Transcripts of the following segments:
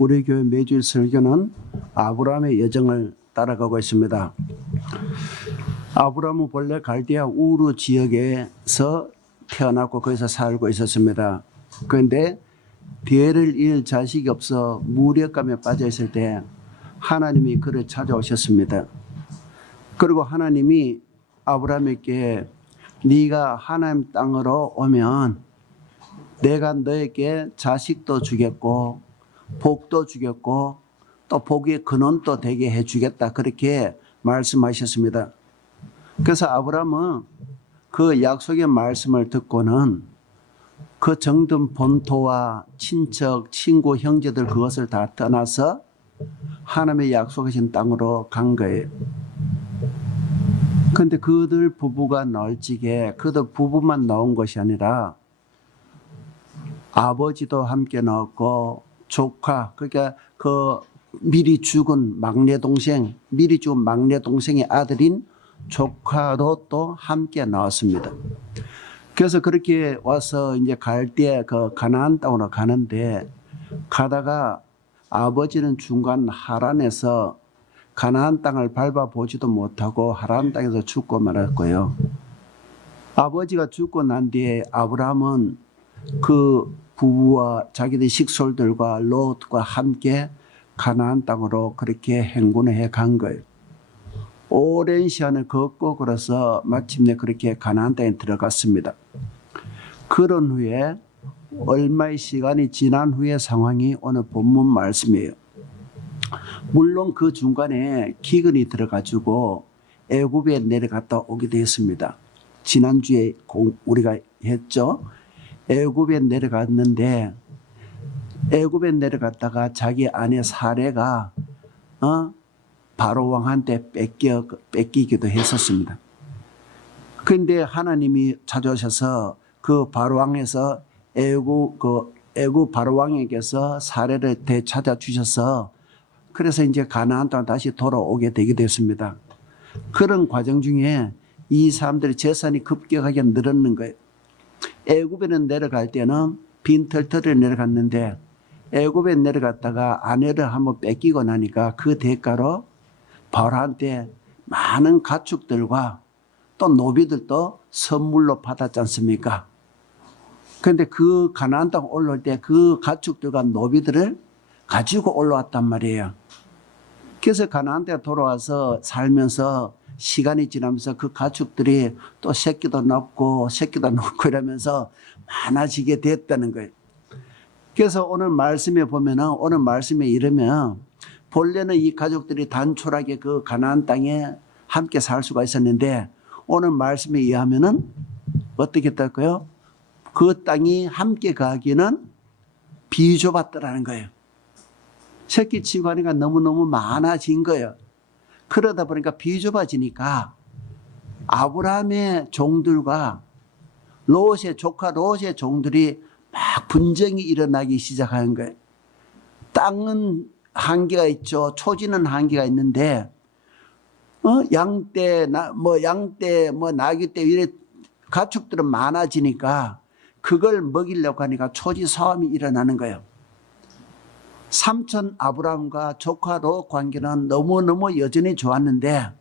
우리 교회 매주일 설교는 아브라함의 여정을 따라가고 있습니다. 아브라함은 본래 갈대아 우르 지역에서 태어났고 거기서 살고 있었습니다. 그런데 뒤를 이을 자식이 없어 무력감에 빠져 있을 때 하나님이 그를 찾아오셨습니다. 그리고 하나님이 아브라함에게 네가 하나님 땅으로 오면 내가 너에게 자식도 주겠고 복도 주겠고 또 복의 근원도 되게 해주겠다, 그렇게 말씀하셨습니다. 그래서 아브라함은 그 약속의 말씀을 듣고는 그 정든 본토와 친척, 친구, 형제들 그것을 다 떠나서 하나님의 약속하신 땅으로 간 거예요. 그런데 그들 부부가 널찍해 그들 부부만 나온 것이 아니라 아버지도 함께 나왔고 조카, 그러니까 그 미리 죽은 막내 동생의 아들인 조카도 또 함께 나왔습니다. 그래서 그렇게 와서 이제 갈대 그 가나안 땅으로 가는데 가다가 아버지는 중간 하란에서 가나안 땅을 밟아보지도 못하고 하란 땅에서 죽고 말았고요. 아버지가 죽고 난 뒤에 아브라함은 그 부부와 자기들 식솔들과 롯과 함께 가나안 땅으로 그렇게 행군해 간 거예요. 오랜 시간을 걷고 걸어서 마침내 그렇게 가나안 땅에 들어갔습니다. 그런 후에 얼마의 시간이 지난 후의 상황이 오늘 본문 말씀이에요. 물론 그 중간에 기근이 들어가지고 애굽에 내려갔다 오게 되었습니다. 지난주에 우리가 했죠. 애굽에 내려갔는데 애굽에 내려갔다가 자기 아내 사레가 바로 왕한테 뺏기기도 했었습니다. 그런데 하나님이 찾아오셔서 그 바로 왕에서 애굽 바로 왕에게서 사레를 되찾아 주셔서 그래서 이제 가나안 땅 다시 돌아오게 되게 됐습니다. 그런 과정 중에 이 사람들의 재산이 급격하게 늘었는 거예요. 애굽에는 내려갈 때는 빈털터리에 내려갔는데 애굽에 내려갔다가 아내를 한번 뺏기고 나니까 그 대가로 바로한테 많은 가축들과 또 노비들도 선물로 받았지 않습니까? 그런데 그 가나안 땅 올라올 때 그 가축들과 노비들을 가지고 올라왔단 말이에요. 그래서 가나안 땅에 돌아와서 살면서 시간이 지나면서 그 가축들이 또 새끼도 낳고 이러면서 많아지게 됐다는 거예요. 그래서 오늘 말씀에 보면은 오늘 말씀에 이르면 본래는 이 가족들이 단촐하게 그 가나안 땅에 함께 살 수가 있었는데 오늘 말씀에 의하면은 어떻게 했다고요? 그 땅이 함께 가기는 비좁았더라는 거예요. 새끼 치고 하니까 너무너무 많아진 거예요. 그러다 보니까 비좁아지니까 아브라함의 종들과 롯의 조카 롯의 종들이 막 분쟁이 일어나기 시작하는 거예요. 땅은 한계가 있죠. 초지는 한계가 있는데 양떼, 나귀떼 이래 가축들은 많아지니까 그걸 먹이려고 하니까 초지 싸움이 일어나는 거예요. 삼촌 아브라함과 조카 롯 관계는 너무너무 여전히 좋았는데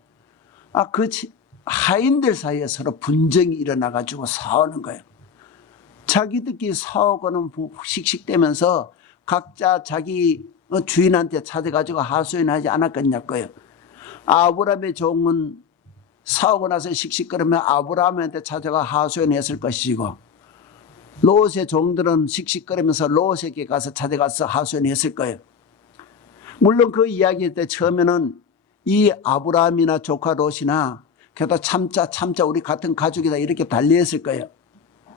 그 하인들 사이에 서로 분쟁이 일어나가지고 싸우는 거예요. 자기들끼리 싸우고는 씩씩대면서 각자 자기 주인한테 찾아가지고 하소연하지 않았겠냐고요. 아브라함의 종은 싸우고 나서 씩씩거리면 아브라함한테 찾아가 하소연했을 것이고 롯의 종들은 씩씩거리면서 롯에게 가서 찾아가서 하소연했을 거예요. 물론 그 이야기할 때 처음에는 이 아브라함이나 조카 롯이나 그래도 참자 우리 같은 가족이다 이렇게 달리했을 거예요.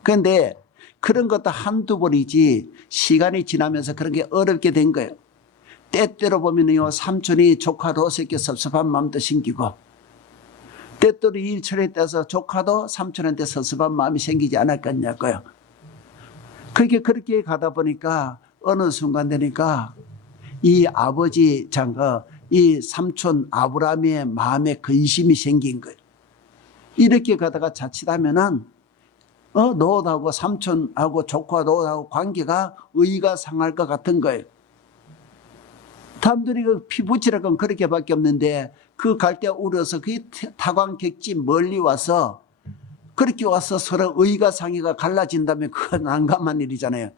그런데 그런 것도 한두 번이지 시간이 지나면서 그런 게 어렵게 된 거예요. 때때로 보면요 삼촌이 조카 롯에게 섭섭한 마음도 생기고 때때로 일처리에 따라서 조카도 삼촌한테 섭섭한 마음이 생기지 않았겠냐고요. 그렇게 가다 보니까 어느 순간 되니까 이 아버지 이 삼촌 아브라함의 마음에 근심이 생긴 거예요. 이렇게 가다가 자칫하면은 롯하고 삼촌하고 조카 롯하고 관계가 의가 상할 것 같은 거예요. 사람들이 그 피부치라건 그렇게밖에 없는데 그 갈대 우려서 그 타광 객지 멀리 와서 그렇게 와서 서로 의가 상의가 갈라진다면 그건 난감한 일이잖아요.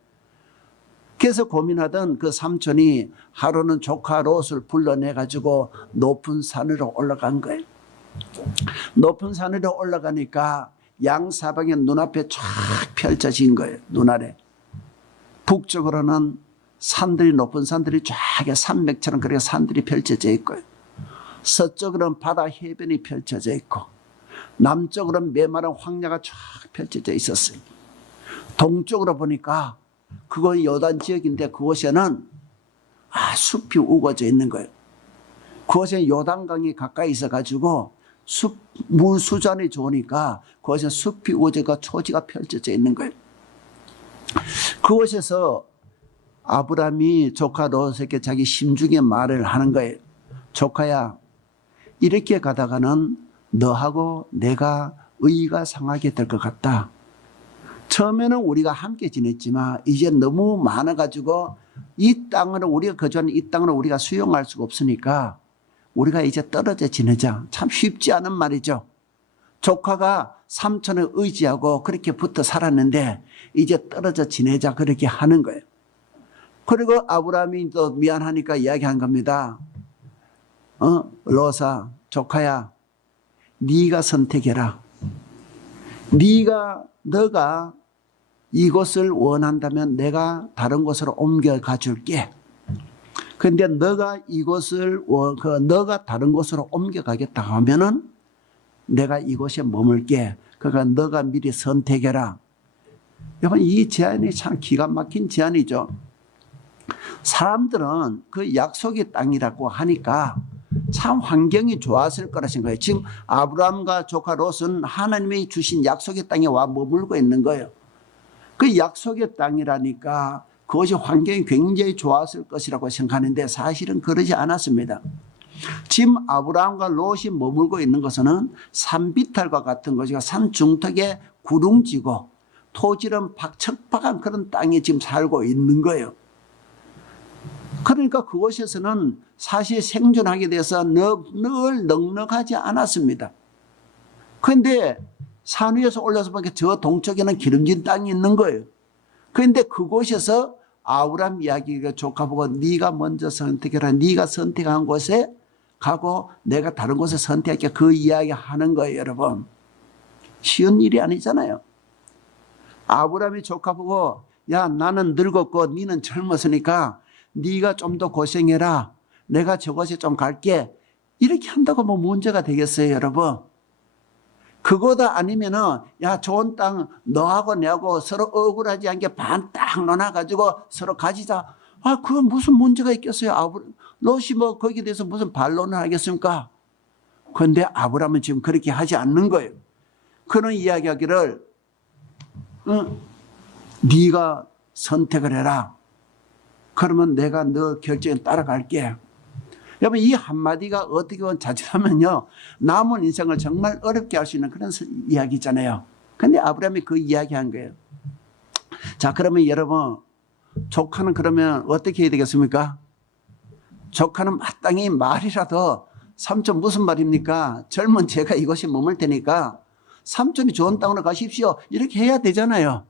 그래서 고민하던 그 삼촌이 하루는 조카 롯을 불러내가지고 높은 산으로 올라간 거예요. 높은 산으로 올라가니까 양사방에 눈앞에 쫙 펼쳐진 거예요. 눈아래. 북쪽으로는 산들이 높은 산들이 쫙 산맥처럼 그렇게 산들이 펼쳐져 있고요. 서쪽으로는 바다 해변이 펼쳐져 있고 남쪽으로는 메마른 황야가 쫙 펼쳐져 있었어요. 동쪽으로 보니까 그건 요단 지역인데 그곳에는 숲이 우거져 있는 거예요. 그곳에 요단강이 가까이 있어가지고 물 수전이 좋으니까 그곳에 숲이 우거져가 초지가 펼쳐져 있는 거예요. 그곳에서 아브라함이 조카 롯에게 자기 심중의 말을 하는 거예요. 조카야, 이렇게 가다가는 너하고 내가 의가 상하게 될 것 같다. 처음에는 우리가 함께 지냈지만 이제 너무 많아가지고 이 땅을 우리가 거주하는 이 땅을 우리가 수용할 수가 없으니까 우리가 이제 떨어져 지내자. 참 쉽지 않은 말이죠. 조카가 삼촌을 의지하고 그렇게 붙어 살았는데 이제 떨어져 지내자 그렇게 하는 거예요. 그리고 아브라함이 또 미안하니까 이야기한 겁니다. 롯아, 조카야, 네가 선택해라. 너가 이곳을 원한다면 내가 다른 곳으로 옮겨가 줄게. 근데 너가 너가 다른 곳으로 옮겨가겠다 하면은 내가 이곳에 머물게. 그러니까 너가 미리 선택해라. 여러분, 이 제안이 참 기가 막힌 제안이죠. 사람들은 그 약속의 땅이라고 하니까 참 환경이 좋았을 거라 생각해요. 지금 아브라함과 조카 롯은 하나님이 주신 약속의 땅에 와 머물고 있는 거예요. 그 약속의 땅이라니까 그것이 환경이 굉장히 좋았을 것이라고 생각하는데 사실은 그러지 않았습니다. 지금 아브라함과 롯이 머물고 있는 것은 산비탈과 같은 것이고 산 중턱에 구릉지고 토질은 척박한 그런 땅에 지금 살고 있는 거예요. 그러니까 그곳에서는 사실 생존하게 돼서 늘 넉넉하지 않았습니다. 그런데 산 위에서 올라서 보니까 저 동쪽에는 기름진 땅이 있는 거예요. 그런데 그곳에서 아브라함 이야기가 조카 보고 네가 먼저 선택해라. 네가 선택한 곳에 가고 내가 다른 곳에 선택할게. 그 이야기 하는 거예요, 여러분. 쉬운 일이 아니잖아요. 아브라함이 조카 보고 야, 나는 늙었고 너는 젊었으니까 네가 좀 더 고생해라. 내가 저곳에 좀 갈게. 이렇게 한다고 뭐 문제가 되겠어요, 여러분? 그거다 아니면은 야, 좋은 땅 너하고 내하고 서로 억울하지 않게 반 딱 나눠가지고 서로 가지자. 그건 무슨 문제가 있겠어요? 롯이 뭐 거기에 대해서 무슨 반론을 하겠습니까? 그런데 아브라함은 지금 그렇게 하지 않는 거예요. 그런 이야기하기를 네가 선택을 해라. 그러면 내가 너 결정에 따라갈게. 여러분, 이 한마디가 어떻게 보면 자칫하면요, 남은 인생을 정말 어렵게 할 수 있는 그런 이야기잖아요. 근데 아브라함이 그 이야기 한 거예요. 자, 그러면 여러분, 조카는 그러면 어떻게 해야 되겠습니까? 조카는 마땅히 말이라도 삼촌 무슨 말입니까? 젊은 제가 이곳에 머물 테니까 삼촌이 좋은 땅으로 가십시오. 이렇게 해야 되잖아요.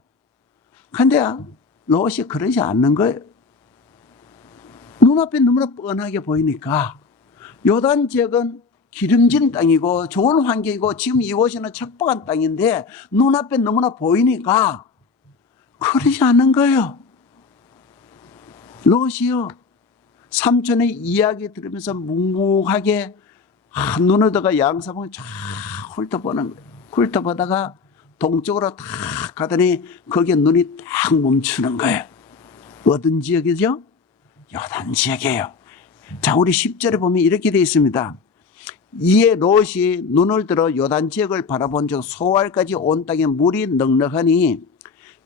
근데 롯이 그러지 않는 거예요. 눈앞에 너무나 뻔하게 보이니까 요단 지역은 기름진 땅이고 좋은 환경이고 지금 이곳에는 척박한 땅인데 눈앞에 너무나 보이니까 그러지 않는 거예요. 롯이요, 삼촌의 이야기 들으면서 묵묵하게 눈을 떠가 양사방을 쫙 훑어보는 거예요. 훑어보다가 동쪽으로 탁 가더니 거기에 눈이 딱 멈추는 거예요. 어떤 지역이죠? 요단 지역이에요. 자, 우리 10절에 보면 이렇게 되어 있습니다. 이에 롯이 눈을 들어 요단 지역을 바라본 즉 소알까지 온 땅에 물이 넉넉하니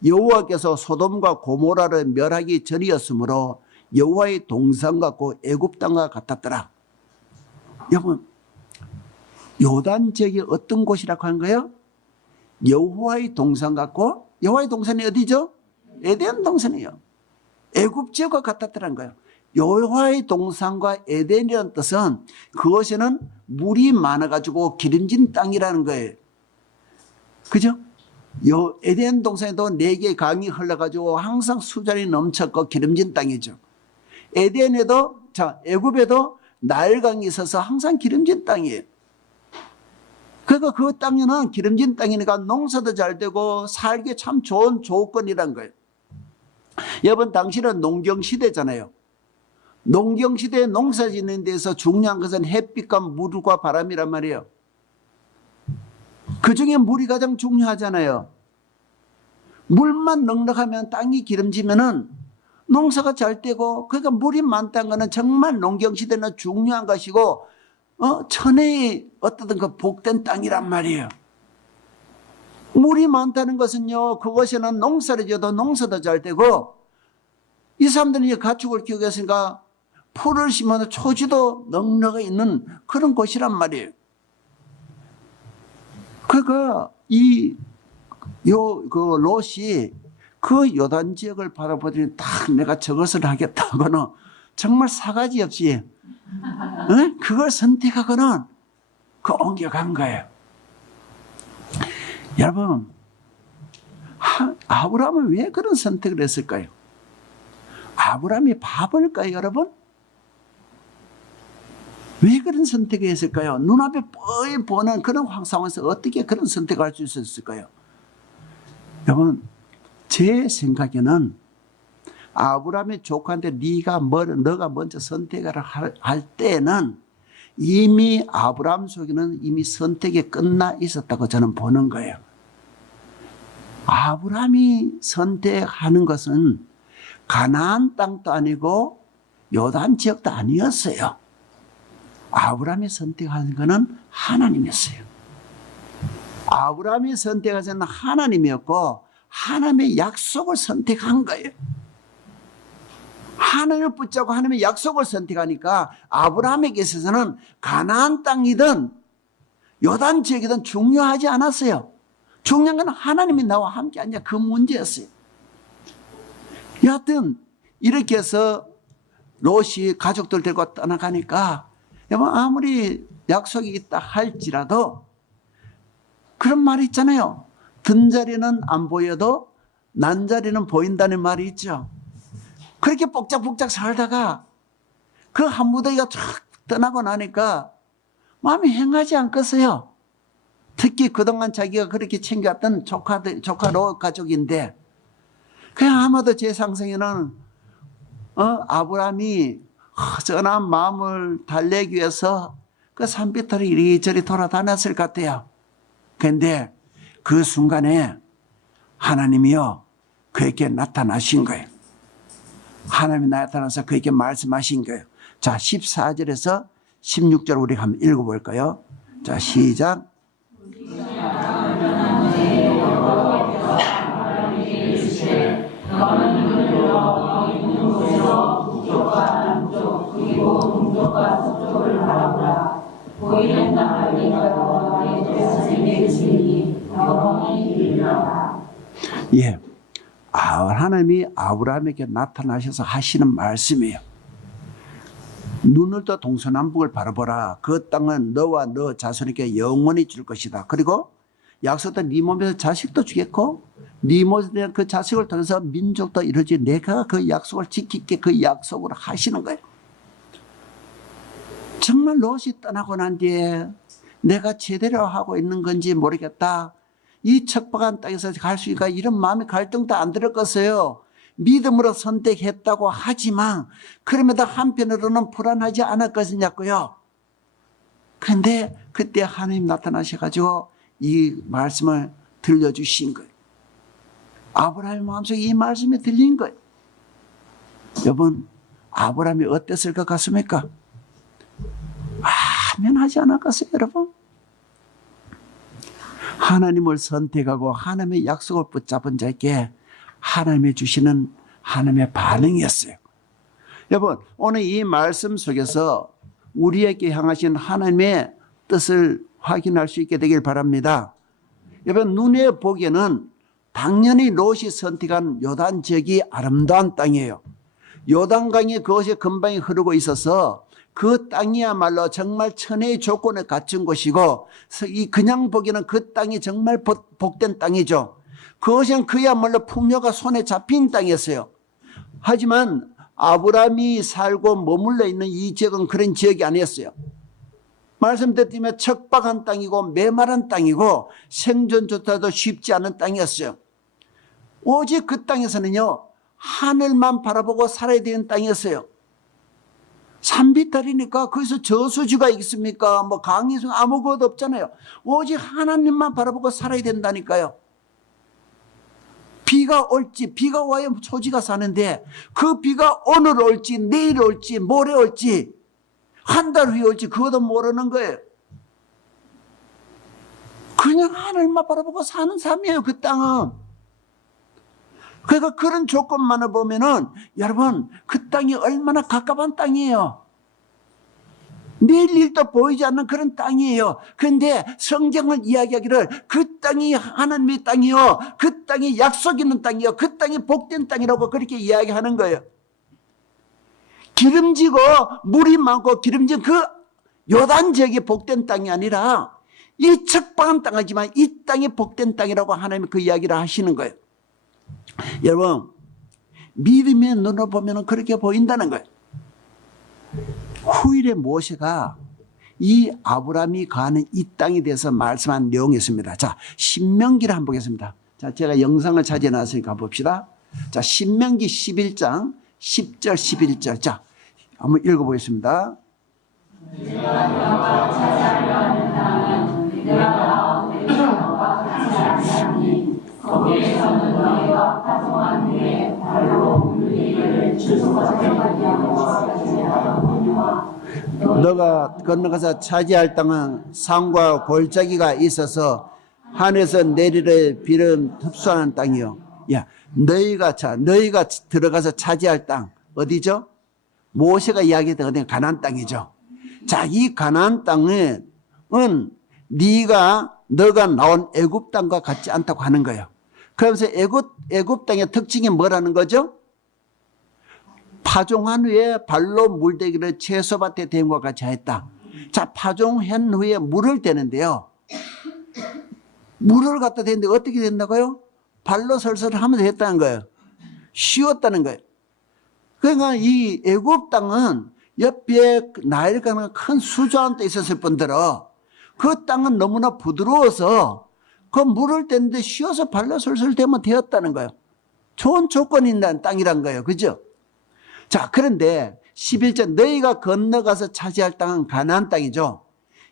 여호와께서 소돔과 고모라를 멸하기 전이었으므로 여호와의 동산 같고 애굽 땅과 같았더라. 여러분, 요단 지역이 어떤 곳이라고 하는 거예요? 여호와의 동산 같고, 여호와의 동산이 어디죠? 에덴 동산이에요. 애굽 지역과 같았더라는 거예요. 여호와의 동산과 에덴이라는 뜻은 그것에는 물이 많아가지고 기름진 땅이라는 거예요. 그죠? 에덴 동산에도 4개의 강이 흘러가지고 항상 수잔이 넘쳤고 기름진 땅이죠. 에덴에도, 애굽에도 나일강이 있어서 항상 기름진 땅이에요. 그러니까 그 땅에는 기름진 땅이니까 농사도 잘 되고 살기 참 좋은 조건이란 거예요. 여러분, 당시는 농경시대잖아요. 농경시대에 농사 짓는 데서 중요한 것은 햇빛과 물과 바람이란 말이에요. 그 중에 물이 가장 중요하잖아요. 물만 넉넉하면 땅이 기름지면은 농사가 잘 되고, 그러니까 물이 많다는 것은 정말 농경시대는 중요한 것이고, 천혜의 어떤 그 복된 땅이란 말이에요. 물이 많다는 것은요, 그것에는 농사를 지어도 농사도 잘 되고, 이 사람들이 가축을 키우고 있으니까 풀을 심어도 초지도 넉넉히 있는 그런 곳이란 말이에요. 그러니까 그 롯이 그 요단 지역을 바라보더니 딱 내가 저것을 하겠다고는 정말 사가지 없이 그걸 선택하고는 옮겨간 거예요. 여러분, 아브라함은 왜 그런 선택을 했을까요? 아브라함이 바볼까요, 여러분? 왜 그런 선택을 했을까요? 눈앞에 뻔히 보는 그런 상황에서 어떻게 그런 선택을 할 수 있었을까요? 여러분, 제 생각에는 아브라함의 조카한테 너가 먼저 선택을 할 때는 이미 아브라함 속에는 이미 선택이 끝나 있었다고 저는 보는 거예요. 아브라함이 선택하는 것은 가나안 땅도 아니고 요단 지역도 아니었어요. 아브라함이 선택한 것은 하나님이었어요. 아브라함이 선택한 것은 하나님이었고 하나님의 약속을 선택한 거예요. 하나님을 붙잡고 하나님의 약속을 선택하니까 아브라함에게 있어서는 가나안 땅이든 요단 지역이든 중요하지 않았어요. 중요한 건 하나님이 나와 함께 하냐, 그 문제였어요. 여하튼 이렇게 해서 롯이 가족들 데리고 떠나가니까 아무리 약속이 있다 할지라도 그런 말이 있잖아요. 든 자리는 안 보여도 난 자리는 보인다는 말이 있죠. 그렇게 복작복작 살다가 그 한 무더기가 쫙 떠나고 나니까 마음이 행하지 않겠어요. 특히 그동안 자기가 그렇게 챙겼던 조카 롯 가족인데, 그냥 아마도 제 상상에는 아브라함이 허전한 마음을 달래기 위해서 그 산비탈을 이리저리 돌아다녔을 것 같아요. 그런데 그 순간에 하나님이요 그에게 나타나신 거예요. 하나님이 나타나서 그에게 말씀하신 거예요. 자, 14절에서 16절 우리 한번 읽어볼까요? 자, 시작. 예, 하나님이 아브라함에게 나타나셔서 하시는 말씀이에요. 눈을 떠 동서남북을 바라보라. 그 땅은 너와 너 자손에게 영원히 줄 것이다. 그리고 약속된 네 몸에서 자식도 주겠고 네 몸에 대한 그 자식을 통해서 민족도 이루어지 내가 그 약속을 지키게 그 약속을 하시는 거예요. 정말 롯이 떠나고 난 뒤에 내가 제대로 하고 있는 건지 모르겠다. 이 척박한 땅에서 갈 수 있을까? 이런 마음의 갈등도 안 들었겠어요. 믿음으로 선택했다고 하지만 그럼에도 한편으로는 불안하지 않았겠냐고요. 그런데 그때 하나님 나타나셔가지고 이 말씀을 들려주신 거예요. 아브라함의 마음속에 이 말씀이 들린 거예요. 여러분, 아브라함이 어땠을 것 같습니까? 아멘하지 않았겠어요, 여러분? 하나님을 선택하고 하나님의 약속을 붙잡은 자에게 하나님이 주시는 하나님의 반응이었어요. 여러분, 오늘 이 말씀 속에서 우리에게 향하신 하나님의 뜻을 확인할 수 있게 되길 바랍니다. 여러분, 눈에 보기에는 당연히 롯이 선택한 요단 지역이 아름다운 땅이에요. 요단강이 그것이 금방이 흐르고 있어서 그 땅이야말로 정말 천혜의 조건을 갖춘 곳이고 그냥 보기에는 그 땅이 정말 복된 땅이죠. 그것은 그야말로 풍요가 손에 잡힌 땅이었어요. 하지만 아브라함이 살고 머물러 있는 이 지역은 그런 지역이 아니었어요. 말씀드렸지만 척박한 땅이고 메마른 땅이고 생존조차도 쉽지 않은 땅이었어요. 오직 그 땅에서는요, 하늘만 바라보고 살아야 되는 땅이었어요. 산비탈이니까 거기서 저수지가 있습니까? 뭐 강이 아무것도 없잖아요. 오직 하나님만 바라보고 살아야 된다니까요. 비가 올지, 비가 와야 소지가 사는데 그 비가 오늘 올지 내일 올지 모레 올지 한 달 후에 올지 그것도 모르는 거예요. 그냥 하늘만 바라보고 사는 삶이에요, 그 땅은. 그러니까 그런 조건만을 보면은 여러분, 그 땅이 얼마나 가깝은 땅이에요. 내일 일도 보이지 않는 그런 땅이에요. 그런데 성경은 이야기하기를 그 땅이 하나님의 땅이요, 그 땅이 약속 있는 땅이요, 그 땅이 복된 땅이라고 그렇게 이야기하는 거예요. 기름지고 물이 많고 기름진 그 요단 지역이 복된 땅이 아니라 이 척박한 땅이지만 이 땅이 복된 땅이라고 하나님이 그 이야기를 하시는 거예요. 여러분, 믿음의 눈으로 보면 그렇게 보인다는 거예요. 후일에 모세가 이 아브라함이 가는 이 땅에 대해서 말씀한 내용이 있습니다. 자, 신명기를 한번 보겠습니다. 자, 제가 영상을 찾아 놨으니까 봅시다. 자, 신명기 11장 10절 11절. 자, 한번 읽어보겠습니다. 거기에서는 너희가 파송한 후에 발로 물리기를 주소가게 하였느니라. 너가 건너가서 차지할 땅은 산과 골짜기가 있어서 하늘에서 내리를 비를 흡수하는 땅이요. 야, 너희가 들어가서 차지할 땅 어디죠? 모세가 이야기했던 어디 가나안 땅이죠. 자, 이 가나안 땅은 너가 나온 애굽 땅과 같지 않다고 하는 거예요. 그러면서 애굽 땅의 특징이 뭐라는 거죠? 파종한 후에 발로 물대기를 채소밭에 대는 같이 했다. 자, 파종한 후에 물을 대는데요. 물을 갖다 대는데 어떻게 된다고요? 발로 설설 하면 됐다는 거예요. 쉬웠다는 거예요. 그러니까 이 애굽 땅은 옆에 나일 강은 큰 수조한 데 있었을 뿐더러 그 땅은 너무나 부드러워서 그 물을 떼는데 쉬어서 발로 설설 대면 되었다는 거예요. 좋은 조건이 있는 땅이란 거예요. 그죠? 자, 그런데 11절 너희가 건너가서 차지할 땅은 가나안 땅이죠.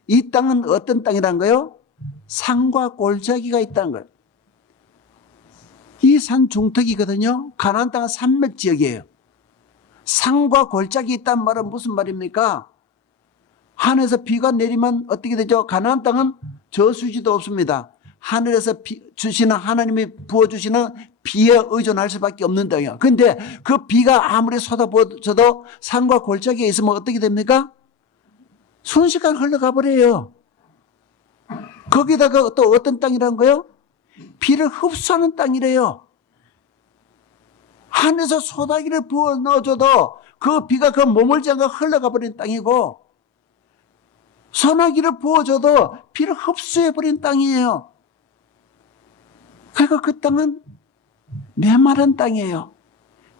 이 땅은 어떤 땅이란 거예요? 산과 골짜기가 있다는 거예요. 이 산 중턱이거든요. 가나안 땅은 산맥 지역이에요. 산과 골짜기 있다는 말은 무슨 말입니까? 하늘에서 비가 내리면 어떻게 되죠? 가나안 땅은 저수지도 없습니다. 하늘에서 하나님이 부어주시는 비에 의존할 수밖에 없는 땅이에요. 그런데 그 비가 아무리 쏟아부어져도 산과 골짜기에 있으면 어떻게 됩니까? 순식간에 흘러가 버려요. 거기다가 또 어떤 땅이라는 거예요? 비를 흡수하는 땅이래요. 하늘에서 소나기를 부어 넣어줘도 그 비가 그 머물지 않고 흘러가 버린 땅이고, 소나기를 부어줘도 비를 흡수해 버린 땅이에요. 그러니까 그 땅은 메마른 땅이에요.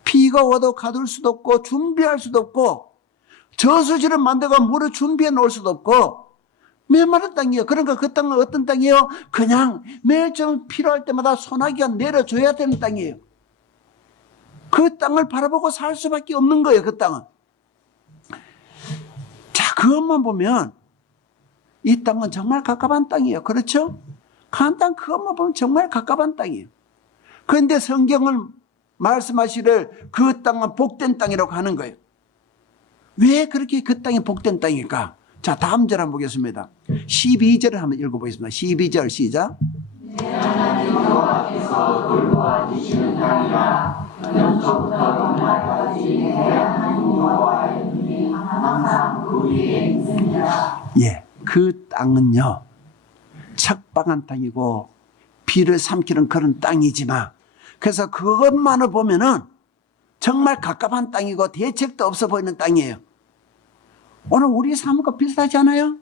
비가 와도 가둘 수도 없고 준비할 수도 없고 저수지를 만들고 물을 준비해 놓을 수도 없고 메마른 땅이에요. 그러니까 그 땅은 어떤 땅이에요? 그냥 매일 좀 필요할 때마다 소나기가 내려줘야 되는 땅이에요. 그 땅을 바라보고 살 수밖에 없는 거예요. 그 땅은. 자, 그것만 보면 이 땅은 정말 가깝은 땅이에요. 그렇죠? 가나안 땅 그것만 보면 정말 가깝은 땅이에요. 그런데 성경은 말씀하시를 그 땅은 복된 땅이라고 하는 거예요. 왜 그렇게 그 땅이 복된 땅일까? 자, 다음 절 한번 보겠습니다. 12절을 한번 읽어보겠습니다. 12절 시작. 내 하나님 여호와께서 돌보아 주시는 땅이라. 영초부터 영날까지 내 하나님 여호와의 눈이 항상 그 위에 있으니라. 예, 그 땅은요 척박한 땅이고 비를 삼키는 그런 땅이지만, 그래서 그것만을 보면은 정말 갑갑한 땅이고 대책도 없어 보이는 땅이에요. 오늘 우리 삶과 비슷하지 않아요?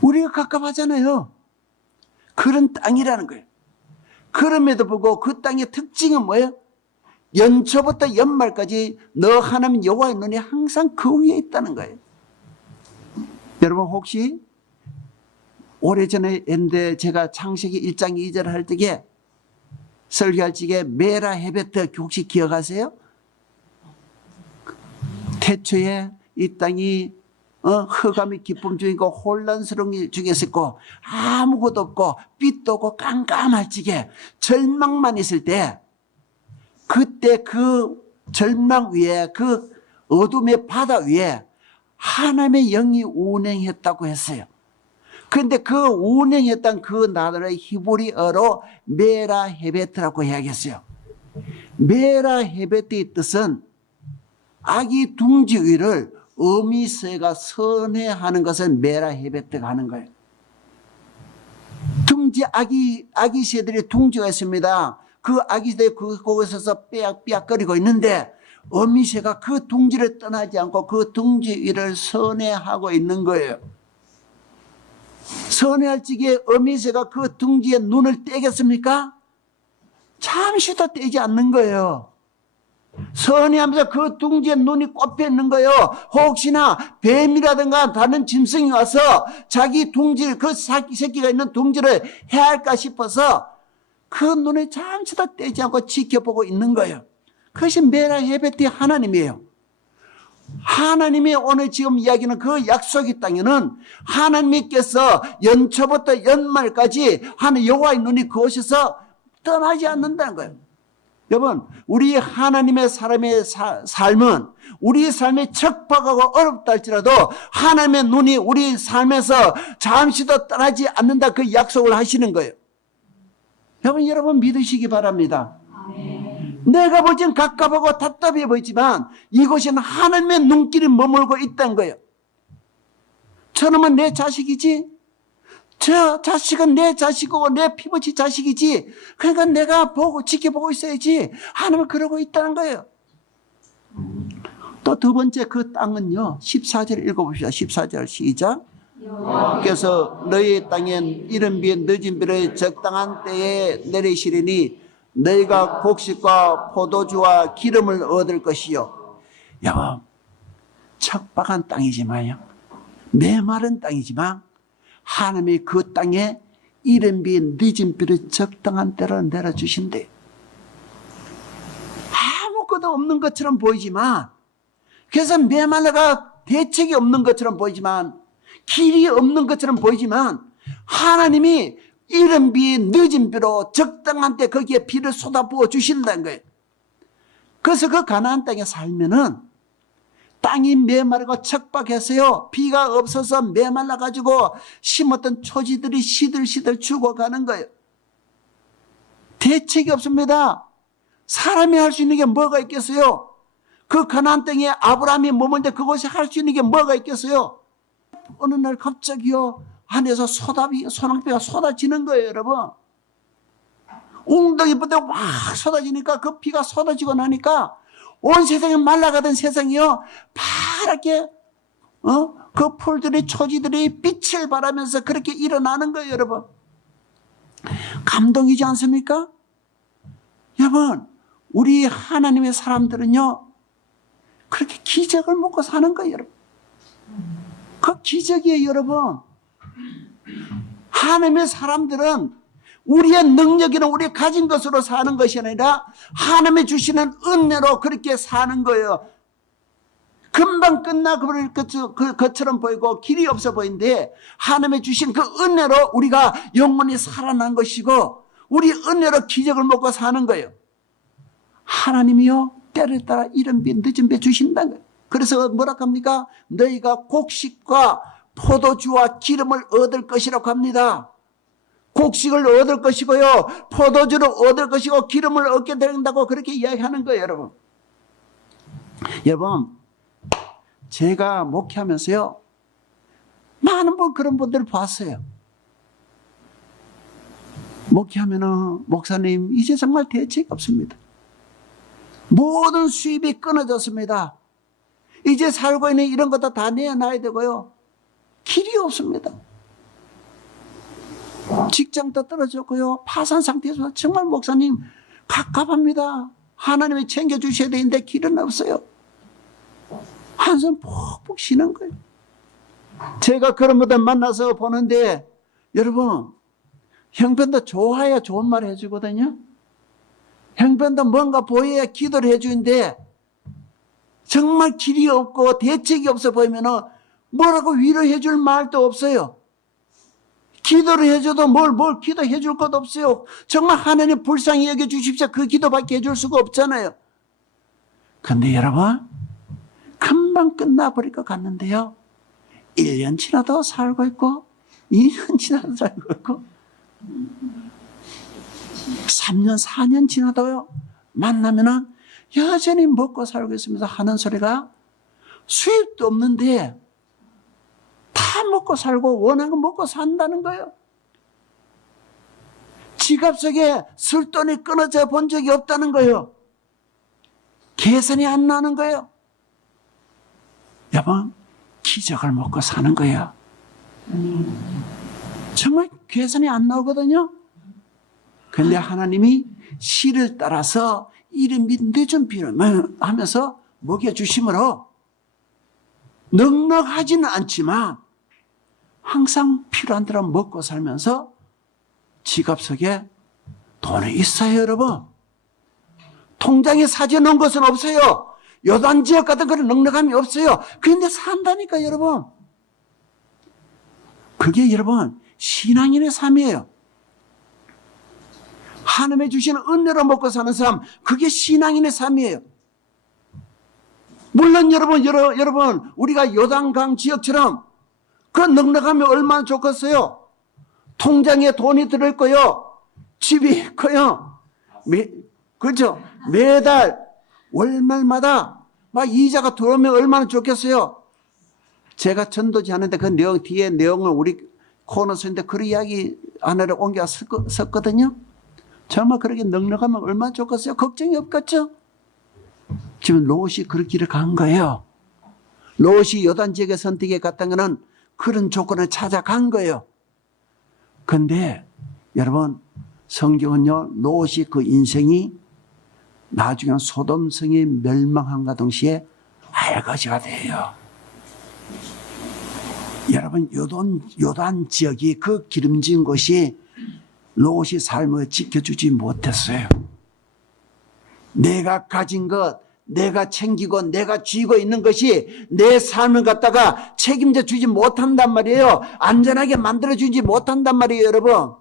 우리가 갑갑하잖아요. 그런 땅이라는 거예요. 그럼에도 불구하고 그 땅의 특징은 뭐예요? 연초부터 연말까지 너 하나님 여호와의 눈이 항상 그 위에 있다는 거예요. 여러분 혹시 오래전에 했는데 제가 창세기 1장 2절 할 때에 설교할 적에 메라 헤베트 혹시 기억하세요? 태초에 이 땅이 흑암이 기쁨 중이고 혼란스러운 중에 있었고 아무것도 없고 빛도 없고 깜깜할 적에 절망만 있을 때 그때 그 절망 위에 그 어둠의 바다 위에 하나님의 영이 운행했다고 했어요. 그런데 그 운행했던 그 나라의 히브리어로 메라 헤베트라고 이야기했어요. 메라 헤베트의 뜻은 아기 둥지 위를 어미새가 선회하는 것을 메라 헤베트가 하는 거예요. 둥지 아기 새들이 둥지가 있습니다. 그 아기새들이 거기서 삐약삐약거리고 있는데 어미새가 그 둥지를 떠나지 않고 그 둥지 위를 선회하고 있는 거예요. 선회할 적에 어미새가 그 둥지에 눈을 떼겠습니까? 잠시도 떼지 않는 거예요. 선회하면서 그 둥지에 눈이 꼽혀 있는 거예요. 혹시나 뱀이라든가 다른 짐승이 와서 자기 둥지를 그 새끼가 있는 둥지를 해할까 싶어서 그 눈을 잠시도 떼지 않고 지켜보고 있는 거예요. 그것이 메라 헤베트의 하나님이에요. 하나님이 오늘 지금 이야기하는 그 약속의 땅에는 하나님께서 연초부터 연말까지 하는 여호와의 눈이 그곳에서 떠나지 않는다는 거예요. 여러분, 우리 하나님의 사람의 삶은 우리 삶이 척박하고 어렵다 할지라도 하나님의 눈이 우리 삶에서 잠시도 떠나지 않는다, 그 약속을 하시는 거예요. 여러분 믿으시기 바랍니다. 내가 보기엔 갑갑하고 답답해 보이지만 이곳에는 하나님의 눈길이 머물고 있다는 거예요. 저놈은 내 자식이지, 저 자식은 내 자식이고 내 피부치 자식이지, 그러니까 내가 보고 지켜보고 있어야지. 하나님은 그러고 있다는 거예요. 또 두 번째 그 땅은요, 14절 읽어봅시다. 14절 시작. 여호와께서 너희 땅엔 이른 비에 늦은 비를 적당한 때에 내리시리니 너희가 곡식과 포도주와 기름을 얻을 것이요. 여러분, 척박한 땅이지만요, 메마른 땅이지만 하나님이 그 땅에 이른 비 늦은 비를 적당한 때로 내려주신대. 아무것도 없는 것처럼 보이지만, 그래서 메말라가 대책이 없는 것처럼 보이지만, 길이 없는 것처럼 보이지만 하나님이 이른 비 늦은 비로 적당한 때 거기에 비를 쏟아부어 주신다는 거예요. 그래서 그 가나안 땅에 살면은 땅이 메마르고 척박해서요, 비가 없어서 메말라 가지고 심었던 초지들이 시들시들 죽어가는 거예요. 대책이 없습니다. 사람이 할 수 있는 게 뭐가 있겠어요? 그 가나안 땅에 아브라함이 머물는데 그곳에 할 수 있는 게 뭐가 있겠어요? 어느 날 갑자기요, 안에서 소낙비가 쏟아지는 거예요, 여러분. 웅덩이부터 막 쏟아지니까, 그 비가 쏟아지고 나니까 온 세상이 말라가던 세상이요, 파랗게 그 풀들이, 초지들이 빛을 발하면서 그렇게 일어나는 거예요, 여러분. 감동이지 않습니까? 여러분, 우리 하나님의 사람들은요, 그렇게 기적을 먹고 사는 거예요, 여러분. 그 기적이에요, 여러분. 하나님의 사람들은 우리의 능력이나 우리 가진 것으로 사는 것이 아니라 하나님이 주시는 은혜로 그렇게 사는 거예요. 금방 끝나버릴 것처럼 보이고 길이 없어 보이는데 하나님이 주신 그 은혜로 우리가 영원히 살아난 것이고 우리 은혜로 기적을 먹고 사는 거예요. 하나님이요, 때를 따라 이른 비 늦은 비 주신다는 거예요. 그래서 뭐라 합니까? 너희가 곡식과 포도주와 기름을 얻을 것이라고 합니다. 곡식을 얻을 것이고요, 포도주를 얻을 것이고 기름을 얻게 된다고 그렇게 이야기하는 거예요, 여러분. 여러분, 제가 목회하면서요, 많은 그런 분들을 봤어요. 목회하면은 목사님 이제 정말 대책이 없습니다. 모든 수입이 끊어졌습니다. 이제 살고 있는 이런 것도 다 내놔야 되고요. 길이 없습니다. 직장도 떨어졌고요. 파산 상태에서 정말 목사님 갑갑합니다. 하나님이 챙겨주셔야 되는데 길은 없어요. 한숨 푹푹 쉬는 거예요. 제가 그런 분들 만나서 보는데 여러분 형편도 좋아야 좋은 말 해주거든요. 형편도 뭔가 보여야 기도를 해주는데 정말 길이 없고 대책이 없어 보이면 뭐라고 위로해 줄 말도 없어요. 기도를 해줘도 뭘 기도해 줄 것도 없어요. 정말 하나님 불쌍히 여겨주십시오. 그 기도밖에 해줄 수가 없잖아요. 근데 여러분 금방 끝나버릴 것 같는데요. 1년 지나도 살고 있고 2년 지나도 살고 있고 3년 4년 지나도요. 만나면은 여전히 먹고 살고 있으면서 하는 소리가 수입도 없는데 다 먹고 살고 원하는 거 먹고 산다는 거예요. 지갑 속에 쓸 돈이 끊어져 본 적이 없다는 거예요. 계산이 안 나는 거예요. 여러분 기적을 먹고 사는 거예요. 정말 계산이 안 나오거든요. 근데 하나님이 시를 따라서 이름이 늦은 비를 하면서 먹여주심으로 넉넉하지는 않지만 항상 필요한 대로 먹고 살면서 지갑 속에 돈이 있어요, 여러분. 통장에 사져 놓은 것은 없어요. 요단 지역 같은 그런 넉넉함이 없어요. 그런데 산다니까, 여러분. 그게 여러분 신앙인의 삶이에요. 하나님의 주시는 은혜로 먹고 사는 삶, 그게 신앙인의 삶이에요. 물론 여러분 우리가 요단강 지역처럼 그 넉넉함이 얼마나 좋겠어요. 통장에 돈이 들어있고요. 집이 있고요. 그렇죠? 매달 월말마다 막 이자가 들어오면 얼마나 좋겠어요. 제가 전도지 하는데 그 내용 뒤에 내용을 우리 코너 쓰는데 그 이야기 하나를 옮겨 썼거든요. 정말 그렇게 넉넉하면 얼마나 좋겠어요. 걱정이 없겠죠. 지금 롯이 그 길을 간 거예요. 롯이 요단 지역의 선택에 갔던 거는 그런 조건을 찾아간 거예요. 근데 여러분 성경은요 롯이 그 인생이 나중에 소돔성이 멸망함과 동시에 알거지가 돼요. 여러분 요단 지역이 그 기름진 곳이 롯이 삶을 지켜주지 못했어요. 내가 가진 것, 내가 챙기고 내가 쥐고 있는 것이 내 삶을 갖다가 책임져 주지 못한단 말이에요. 안전하게 만들어 주지 못한단 말이에요, 여러분.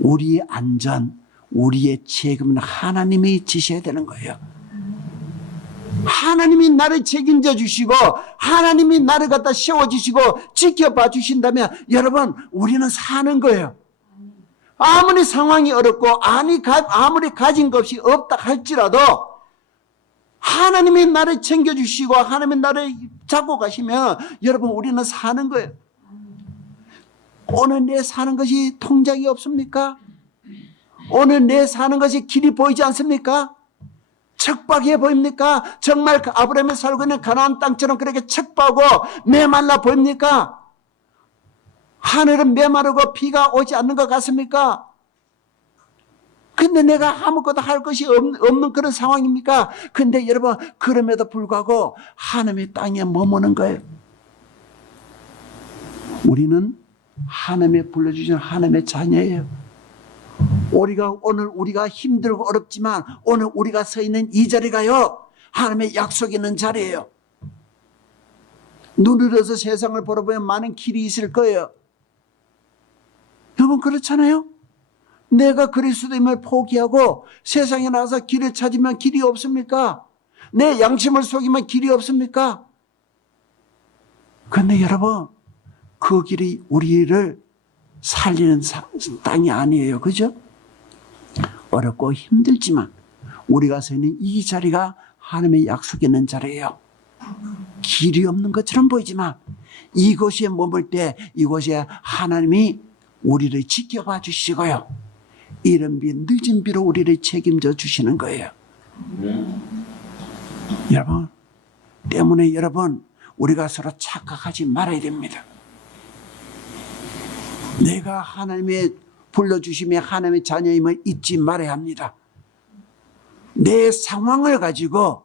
우리의 안전, 우리의 책임은 하나님이 지셔야 되는 거예요. 하나님이 나를 책임져 주시고 하나님이 나를 갖다 세워주시고 지켜봐 주신다면 여러분 우리는 사는 거예요. 아무리 상황이 어렵고 아무리 가진 것이 없다 할지라도 하나님이 나를 챙겨주시고 하나님이 나를 잡고 가시면 여러분 우리는 사는 거예요. 오늘 내 사는 것이 통장이 없습니까? 오늘 내 사는 것이 길이 보이지 않습니까? 척박해 보입니까? 정말 그 아브라함이 살고 있는 가나안 땅처럼 그렇게 척박하고 메말라 보입니까? 하늘은 메마르고 비가 오지 않는 것 같습니까? 근데 내가 아무것도 할 것이 없는 그런 상황입니까? 근데 여러분 그럼에도 불구하고 하나님의 땅에 머무는 거예요. 우리는 하나님의 불러주신 하나님의 자녀예요. 오늘 우리가 힘들고 어렵지만 오늘 우리가 서 있는 이 자리가요 하나님의 약속이 있는 자리예요. 눈을 들어서 세상을 보러 보면 많은 길이 있을 거예요. 여러분 그렇잖아요. 내가 그리스도임을 포기하고 세상에 나가서 길을 찾으면 길이 없습니까? 내 양심을 속이면 길이 없습니까? 그런데 여러분 그 길이 우리를 살리는 땅이 아니에요. 그죠? 어렵고 힘들지만 우리가 서 있는 이 자리가 하나님의 약속이 있는 자리예요. 길이 없는 것처럼 보이지만 이곳에 머물 때 이곳에 하나님이 우리를 지켜봐 주시고요. 이른 비 늦은 비로 우리를 책임져 주시는 거예요. 여러분, 때문에 여러분, 우리가 서로 착각하지 말아야 됩니다. 내가 하나님의 불러주심에 하나님의 자녀임을 잊지 말아야 합니다. 내 상황을 가지고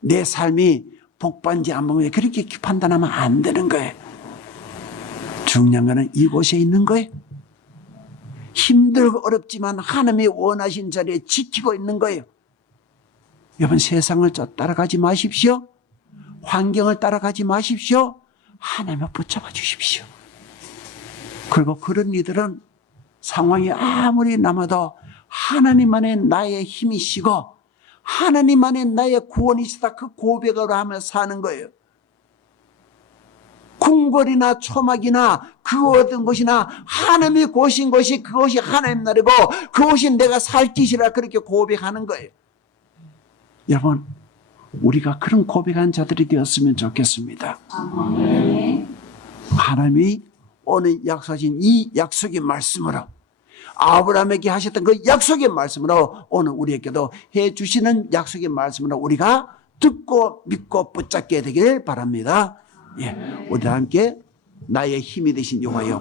내 삶이 복받는지 안 복받는지 그렇게 판단하면 안 되는 거예요. 중요한 거는 이곳에 있는 거예요. 힘들고 어렵지만 하나님이 원하신 자리에 지키고 있는 거예요. 여러분, 세상을 따라가지 마십시오. 환경을 따라가지 마십시오. 하나님을 붙잡아 주십시오. 그리고 그런 이들은 상황이 아무리 남아도 하나님만의 나의 힘이시고 하나님만의 나의 구원이시다, 그 고백을 하며 사는 거예요. 궁궐이나 초막이나 그 어떤 것이나 하나님이 고신 것이 그것이 하나님 나라고 그것이 내가 살 짓이라 그렇게 고백하는 거예요. 여러분, 우리가 그런 고백한 자들이 되었으면 좋겠습니다. 하나님이 오늘 약속하신 이 약속의 말씀으로, 아브라함에게 하셨던 그 약속의 말씀으로 오늘 우리에게도 해주시는 약속의 말씀으로 우리가 듣고 믿고 붙잡게 되길 바랍니다. 예, 우리 함께 나의 힘이 되신 여호와여,